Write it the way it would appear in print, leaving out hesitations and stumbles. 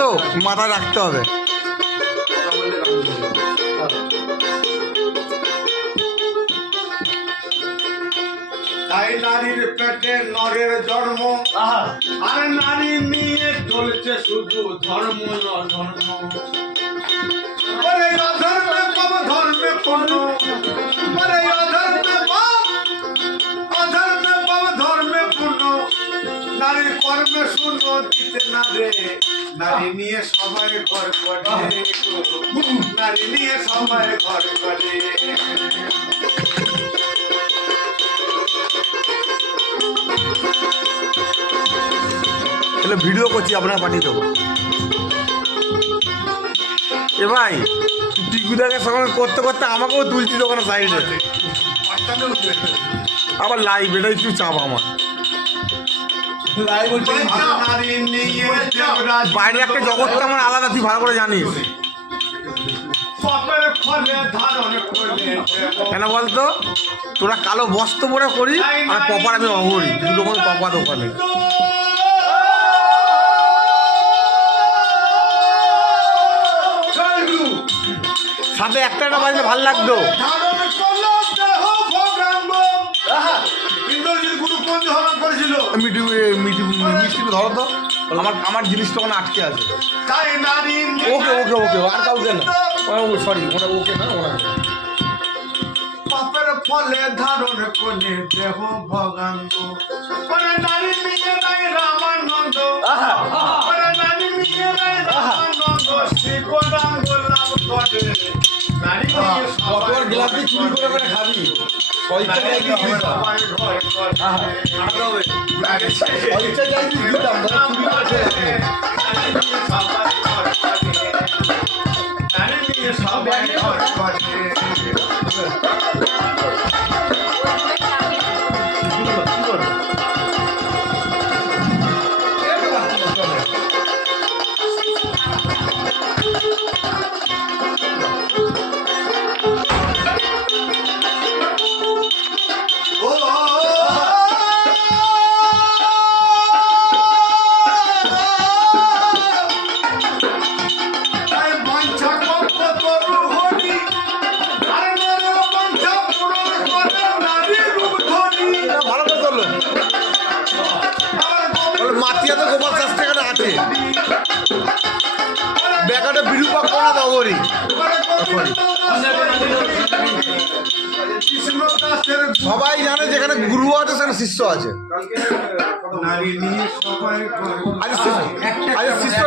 তো মাথায় রাখতে হবে। তাই নারীর পেটে নরের জন্ম, আর নারী নিয়ে চলছে শুধু ধর্ম অধর্ম। ওরে অধর্মে পাপ ধর্মে পূর্ণ, ওরে অধর্মে পাপ ধর্মে পূর্ণ। নারীর কর্মে শূন্য দিতে না রে, নারী নিয়ে সবাই ঘর করে, নারী নিয়ে সবাই ঘর করে। তাহলে ভিডিও করছি, আপনার পাঠিয়ে দেবো। এ ভাই টিকুদাকে সঙ্গে করতে করতে আমাকেও তুলছি দোকানে সাইডে, আবার লাইভ, এটা একটু চাপ আমার। বাইরে একটা জগৎটা আমার আলাদা, তুই ভালো করে জানিস। কেন বলতো, তোরা কালো বস্ত্র পরে করি আর পপার আমি অঘরি, দুটো মতো পপা দোকানে। সাথে একটা বাজলে ভাল লাগতো। মিষ্টি ধরো তো, আমার জিনিসটা ওখানে আটকে আছে। ওকে ওকে ওকে, আর কাউকে না, সরি ওটা ওকে না, ওরা পাপের ফলে ধারণ করে দেহ ভগাঙ্গ। নারী নিয়ে নাই রামানন্দ, নারী নিয়ে নাই রামানন্দ, শিবরাঙ্গ লাভ করে। নারী নিয়ে সবাই গ্লাস দিয়ে চুরি করে করে খাবি, সবাই ঘর করে। নারী নিয়ে সবাই ঘর করে। মাতিয়াতে গোপাল শাস্ত্রী এখানে আছে, ব্যাকাটা বিরূপা করা দগরি। সবাই জানে যেখানে গুরু আছে সেখানে শিষ্য আছে। নারী নিয়ে সবাই আজ শিষ্য